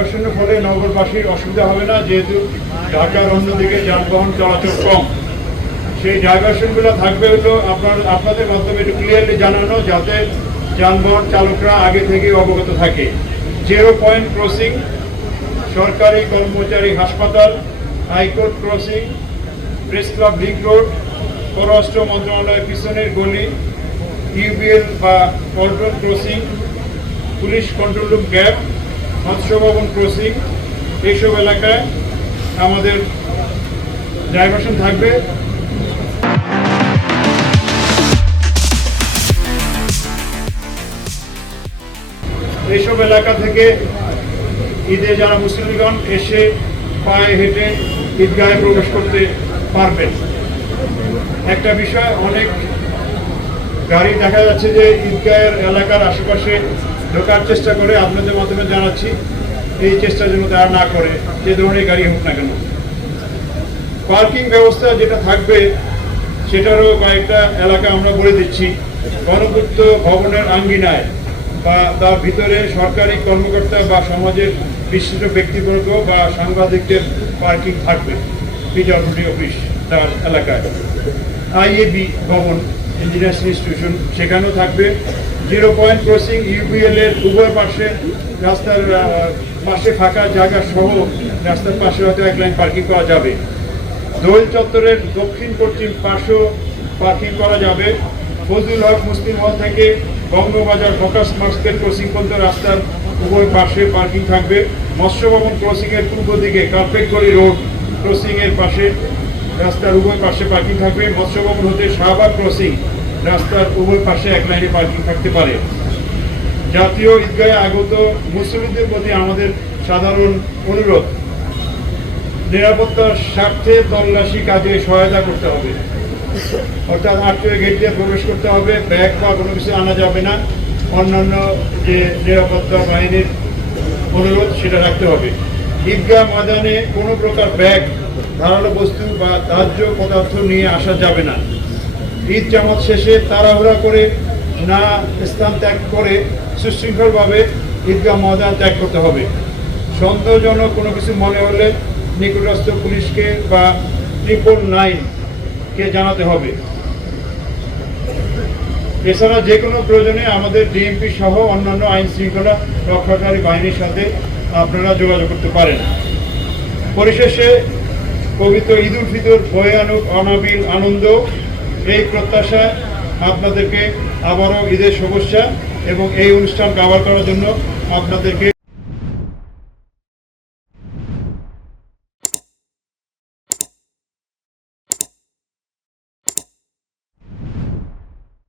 ফলে নগরবাসীর অসুবিধা হবে না, যেহেতু ঢাকার অন্যদিকে যানবাহন চলাচল কম। সেই ডাইভারশনগুলো থাকবে হলো আপনাদের মাধ্যমে একটু ক্লিয়ারলি জানানো, যাতে যানবাহন চালকরা আগে থেকে অবগত থাকে। 0 পয়েন্ট ক্রসিং, সরকারি কর্মচারী হাসপাতাল, high court crossing, press club link road, পররাষ্ট্র মন্ত্রণালয়ের পিছনের গলি, ইউবিএল বা control crossing, police control room gap, মৎস্য ভবন ক্রসিং, এইসব এলাকায় আমাদের ডাইভারশন থাকবে। এইসব এলাকা থেকে ঈদে যারা মুসলিমগণ এসে পায়ে হেঁটে ঈদগাহে প্রবেশ করতে পারবেন। একটা বিষয়, অনেক গাড়ি দেখা যাচ্ছে যে ঈদগাহের এলাকার আশেপাশে ঢোকার চেষ্টা করে। আপনাদের মাধ্যমে জানাচ্ছি, এই চেষ্টা যেন তারা না করে, যে ধরনের গাড়ি হোক না কেন। পার্কিং ব্যবস্থা যেটা থাকবে সেটারও কয়েকটা এলাকা আমরা বলে দিচ্ছি। গণপূর্ত ভবনের আঙ্গিনায় বা তার ভিতরে সরকারি কর্মকর্তা বা সমাজের বিশিষ্ট ব্যক্তিবর্গ বা সাংবাদিকদের পার্কিং থাকবে। পিডব্লিউডি অফিস তার এলাকায়, আইএবি ভবন, ইঞ্জিনিয়ার্স ইনস্টিটিউশন, সেখানেও থাকবে। 0 পয়েন্ট ক্রসিং, ইউবিএল এর উভয় পাশে, রাস্তার পাশে ফাঁকা জায়গা সহ রাস্তার পাশে হয়তো এক লাইন পার্কিং করা যাবে। দোয়েল চত্বরের দক্ষিণ পশ্চিম পাশেও পার্কিং করা যাবে। ফজলুল হক মুসলিম হল থেকে বঙ্গবাজার ফোকাস মার্কেট ক্রসিং পর্যন্ত রাস্তার উভয় পাশে পার্কিং থাকবে। মৎস্য ভবন ক্রসিং এর পূর্ব দিকে কার্পেটগলি রোড ক্রসিং এর পাশে রাস্তার উভয় পাশে পার্কিং থাকবে। মৎস্য ভবন হতে শাহবাগ ক্রসিং রাস্তার উভয় পাশে এক লাইনে পার্কিং থাকতে পারে। জাতীয় ঈদগাহে আগত মুসলিমদের প্রতি আমাদের সাধারণ অনুরোধ, নিরাপত্তার স্বার্থে তল্লাশি কাজে সহায়তা করতে হবে। অর্থাৎ আটকে গেট দিয়ে প্রবেশ করতে হবে, ব্যাগ বা কোনো কিছু আনা যাবে না। অন্যান্য যে নিরাপত্তা বাহিনীর অনুরোধ সেটা রাখতে হবে। ঈদগাহ ময়দানে কোনো প্রকার ব্যাগ, ধারালো বস্তু বা দাহ্য পদার্থ নিয়ে আসা যাবে না। ঈদ জামাত শেষে তাড়াহুড়া করে না স্থান ত্যাগ করে সুশৃঙ্খলভাবে ঈদগাহ ময়দান ত্যাগ করতে হবে। সন্দেহজনক কোনো কিছু মনে হলে নিকটস্থ পুলিশকে বা 999-কে জানাতে হবে। এছাড়া যে কোনো প্রয়োজনে আমাদের ডিএমপি সহ অন্যান্য আইন শৃঙ্খলা রক্ষাকারী বাহিনীর সাথে আপনারা যোগাযোগ করতে পারেন। পরিশেষে পবিত্র ঈদ উল ফিতর বয়ে আনুক অনাবিল আনন্দ, এই প্রত্যাশা আপনাদেরকে আবারও ঈদের শুভেচ্ছা এবং এই অনুষ্ঠান কভার করার জন্য আপনাদেরকে